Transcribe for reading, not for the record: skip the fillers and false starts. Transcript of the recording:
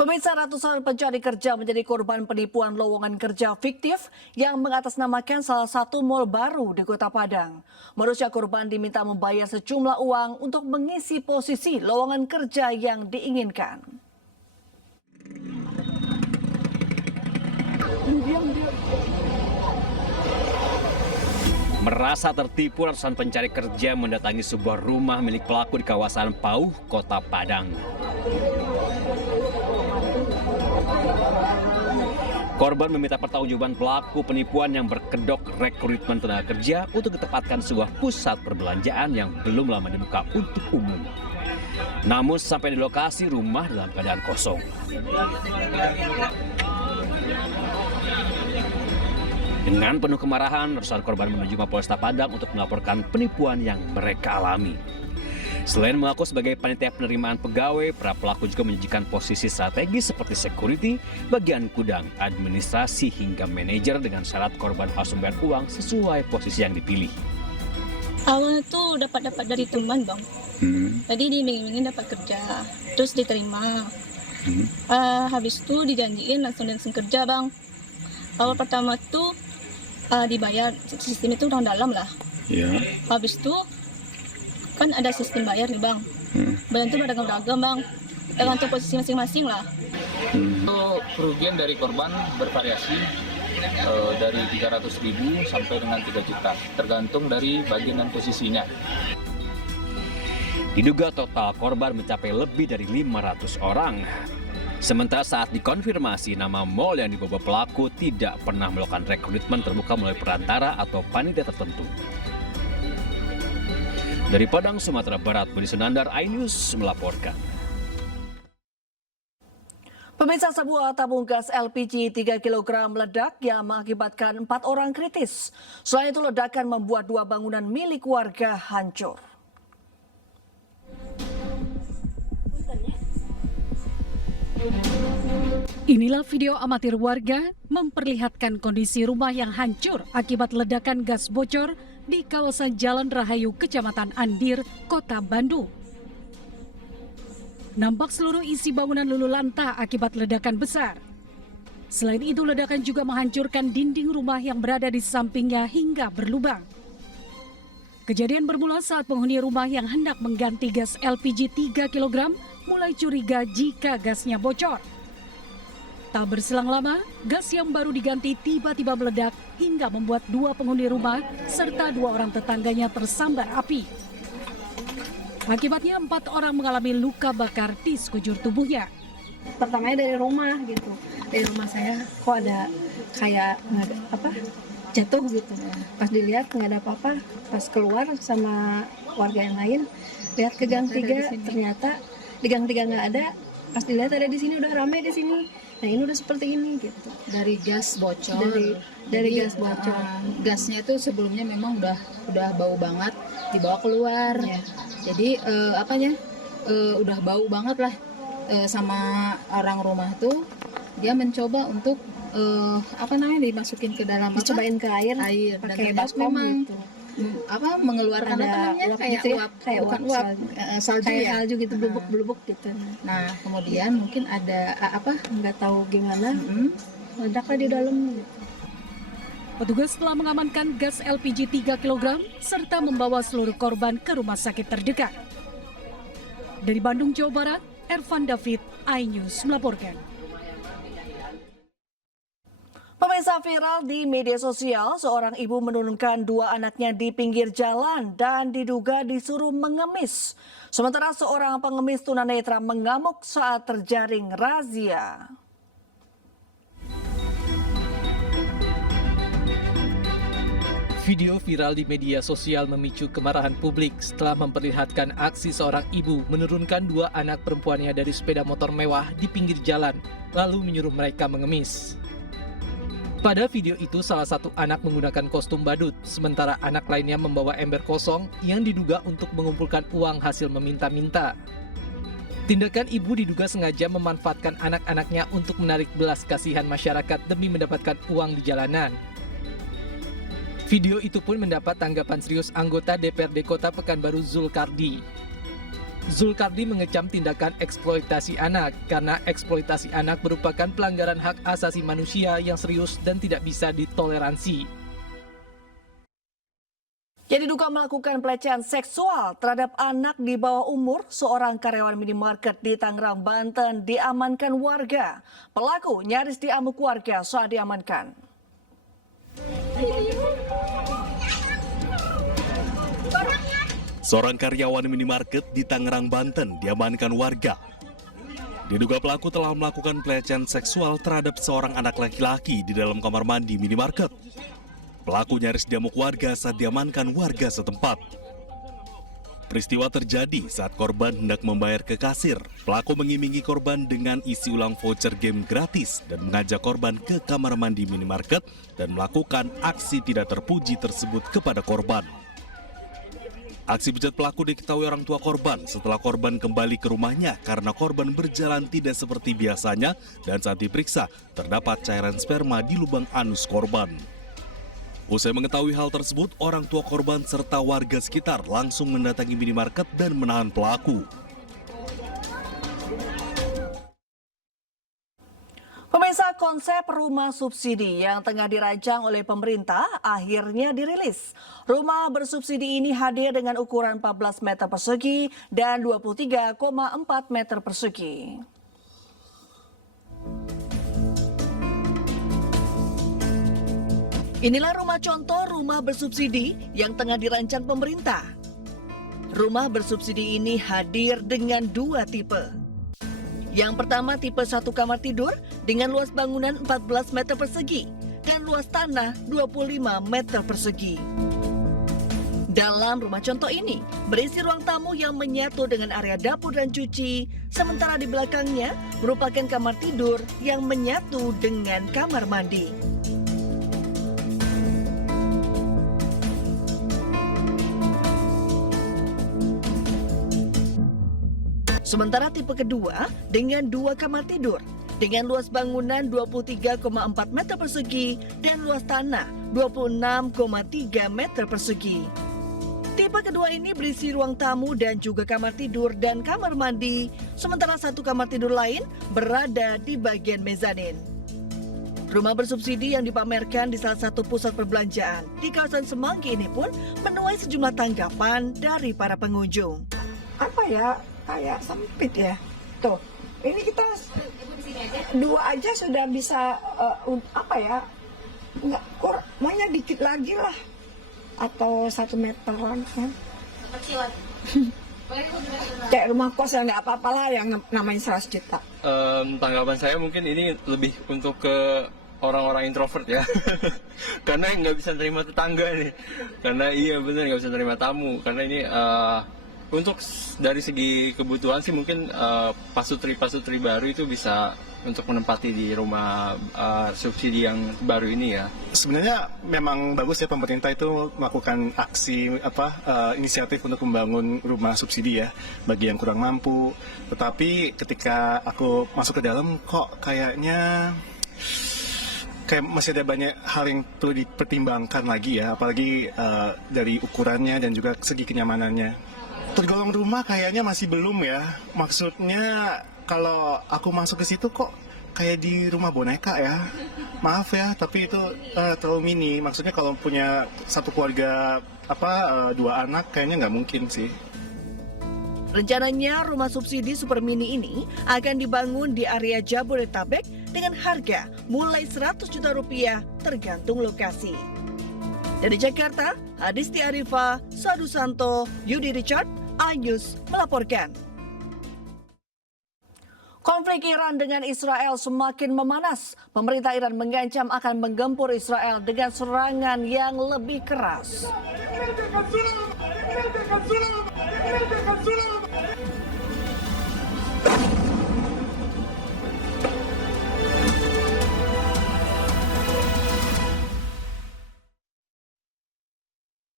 Pemirsa, ratusan pencari kerja menjadi korban penipuan lowongan kerja fiktif yang mengatasnamakan salah satu mal baru di Kota Padang. Manusia korban diminta membayar sejumlah uang untuk mengisi posisi lowongan kerja yang diinginkan. Merasa tertipu, ratusan pencari kerja mendatangi sebuah rumah milik pelaku di kawasan Pauh, Kota Padang. Korban meminta pertanggungjawaban pelaku penipuan yang berkedok rekrutmen tenaga kerja untuk ditempatkan sebuah pusat perbelanjaan yang belum lama dibuka untuk umum. Namun sampai di lokasi, rumah dalam keadaan kosong. Dengan penuh kemarahan, ratusan korban menuju Mapolresta Padang untuk melaporkan penipuan yang mereka alami. Selain mengaku sebagai panitia penerimaan pegawai, para pelaku juga menjanjikan posisi strategis seperti security, bagian gudang, administrasi, hingga manajer dengan syarat korban harus membayar uang sesuai posisi yang dipilih. Awalnya tuh dapat dari teman, Bang. Tadi diiming-imingin dapat kerja, terus diterima. Habis itu dijanjiin langsung kerja, Bang. Awal pertama tuh dibayar, sistem itu orang dalam lah. Ya. Habis itu kan ada sistem bayar nih, Bang. Bayar itu beragam-ragam, Bang. Tergantung posisi masing-masing lah. Untuk kerugian dari korban bervariasi dari 300.000 sampai dengan 3 juta, tergantung dari bagian dan posisinya. Diduga total korban mencapai lebih dari 500 orang. Sementara saat dikonfirmasi, nama mal yang dibawa pelaku tidak pernah melakukan rekrutmen terbuka melalui perantara atau panitia tertentu. Dari Padang, Sumatera Barat, Budi Sunandar, iNews melaporkan. Pemirsa, sebuah tabung gas LPG 3 kg meledak yang mengakibatkan 4 orang kritis. Selain itu, ledakan membuat 2 bangunan milik warga hancur. Inilah video amatir warga memperlihatkan kondisi rumah yang hancur akibat ledakan gas bocor di kawasan Jalan Rahayu, Kecamatan Andir, Kota Bandung. Nampak seluruh isi bangunan luluh lantah akibat ledakan besar. Selain itu, ledakan juga menghancurkan dinding rumah yang berada di sampingnya hingga berlubang. Kejadian bermula saat penghuni rumah yang hendak mengganti gas LPG 3 kg mulai curiga jika gasnya bocor. Tak berselang lama, gas yang baru diganti tiba-tiba meledak hingga membuat 2 penghuni rumah serta 2 orang tetangganya tersambar api. Akibatnya 4 orang mengalami luka bakar di sekujur tubuhnya. Pertamanya dari rumah gitu, dari rumah saya kok ada kayak jatuh gitu. Pas dilihat nggak ada apa-apa, pas keluar sama warga yang lain lihat ke gang 3, ternyata di gang 3 nggak ada. Pas dilihat ada di sini, udah ramai di sini. Nah ini udah seperti ini gitu. Dari gas bocor. Dari gas bocor. Gasnya itu sebelumnya memang udah bau banget, dibawa keluar. Ya. Jadi udah bau banget lah. Sama orang rumah tuh dia mencoba untuk dimasukin ke dalam Dicobain ke air dan pakai ternyata baskom memang gitu. mengeluarkan Ada uap kayak gitu ya, uap, kayak bukan uap salju kayak ya. salju gitu, blubuk gitu. Nah kemudian mungkin ada Nggak tahu gimana, meledaklah di dalam. Petugas telah mengamankan gas LPG 3 kg serta membawa seluruh korban ke rumah sakit terdekat. Dari Bandung, Jawa Barat, Ervan David, iNews melaporkan. Pemirsa, viral di media sosial, seorang ibu menurunkan 2 anaknya di pinggir jalan dan diduga disuruh mengemis. Sementara seorang pengemis tunanetra mengamuk saat terjaring razia. Video viral di media sosial memicu kemarahan publik setelah memperlihatkan aksi seorang ibu menurunkan 2 anak perempuannya dari sepeda motor mewah di pinggir jalan, lalu menyuruh mereka mengemis. Pada video itu, salah satu anak menggunakan kostum badut, sementara anak lainnya membawa ember kosong yang diduga untuk mengumpulkan uang hasil meminta-minta. Tindakan ibu diduga sengaja memanfaatkan anak-anaknya untuk menarik belas kasihan masyarakat demi mendapatkan uang di jalanan. Video itu pun mendapat tanggapan serius anggota DPRD Kota Pekanbaru Zulkardi. Zulkardi mengecam tindakan eksploitasi anak karena eksploitasi anak merupakan pelanggaran hak asasi manusia yang serius dan tidak bisa ditoleransi. Jadi diduga melakukan pelecehan seksual terhadap anak di bawah umur, seorang karyawan minimarket di Tangerang, Banten diamankan warga. Pelaku nyaris diamuk warga saat diamankan. Seorang karyawan minimarket di Tangerang, Banten diamankan warga. Diduga pelaku telah melakukan pelecehan seksual terhadap seorang anak laki-laki di dalam kamar mandi minimarket. Pelaku nyaris diamuk warga saat diamankan warga setempat. Peristiwa terjadi saat korban hendak membayar ke kasir. Pelaku mengiming-imingi korban dengan isi ulang voucher game gratis dan mengajak korban ke kamar mandi minimarket dan melakukan aksi tidak terpuji tersebut kepada korban. Aksi bejat pelaku diketahui orang tua korban setelah korban kembali ke rumahnya karena korban berjalan tidak seperti biasanya dan saat diperiksa terdapat cairan sperma di lubang anus korban. Usai mengetahui hal tersebut, orang tua korban serta warga sekitar langsung mendatangi minimarket dan menahan pelaku. Pemirsa, konsep rumah subsidi yang tengah dirancang oleh pemerintah akhirnya dirilis. Rumah bersubsidi ini hadir dengan ukuran 14 meter persegi dan 23,4 meter persegi. Inilah rumah contoh rumah bersubsidi yang tengah dirancang pemerintah. Rumah bersubsidi ini hadir dengan dua tipe. Yang pertama tipe 1 kamar tidur dengan luas bangunan 14 meter persegi dan luas tanah 25 meter persegi. Dalam rumah contoh ini berisi ruang tamu yang menyatu dengan area dapur dan cuci, sementara di belakangnya merupakan kamar tidur yang menyatu dengan kamar mandi. Sementara tipe kedua dengan 2 kamar tidur dengan luas bangunan 23,4 meter persegi dan luas tanah 26,3 meter persegi. Tipe kedua ini berisi ruang tamu dan juga kamar tidur dan kamar mandi, sementara satu kamar tidur lain berada di bagian mezanin. Rumah bersubsidi yang dipamerkan di salah satu pusat perbelanjaan di kawasan Semanggi ini pun menuai sejumlah tanggapan dari para pengunjung. Apa ya? Kayak sempit ya. Tuh, ini kita dua aja sudah bisa apa ya? Nggak kurang, maunya dikit lagi lah. Atau 1 meteran kan. Kecilan. Kayak rumah kos ya nggak apa-apa lah yang namanya 100 juta. Tanggapan saya mungkin ini lebih untuk ke orang-orang introvert ya. Karena nggak bisa terima tetangga nih. Karena iya benar nggak bisa terima tamu. Karena ini untuk dari segi kebutuhan sih mungkin pasutri baru itu bisa untuk menempati di rumah subsidi yang baru ini ya. Sebenarnya memang bagus ya pemerintah itu melakukan aksi inisiatif untuk membangun rumah subsidi ya bagi yang kurang mampu. Tetapi ketika aku masuk ke dalam kok kayaknya masih ada banyak hal yang perlu dipertimbangkan lagi ya, apalagi dari ukurannya dan juga segi kenyamanannya. Tergolong rumah kayaknya masih belum ya. Maksudnya kalau aku masuk ke situ kok kayak di rumah boneka ya. Maaf ya, tapi itu terlalu mini. Maksudnya kalau punya satu keluarga 2 anak kayaknya nggak mungkin sih. Rencananya rumah subsidi super mini ini akan dibangun di area Jabodetabek dengan harga mulai 100 juta rupiah tergantung lokasi. Dari Jakarta, Adisti Arifa, Sadu Santo, Yudi Richard, iNews melaporkan. Konflik Iran dengan Israel semakin memanas. Pemerintah Iran mengancam akan menggempur Israel dengan serangan yang lebih keras.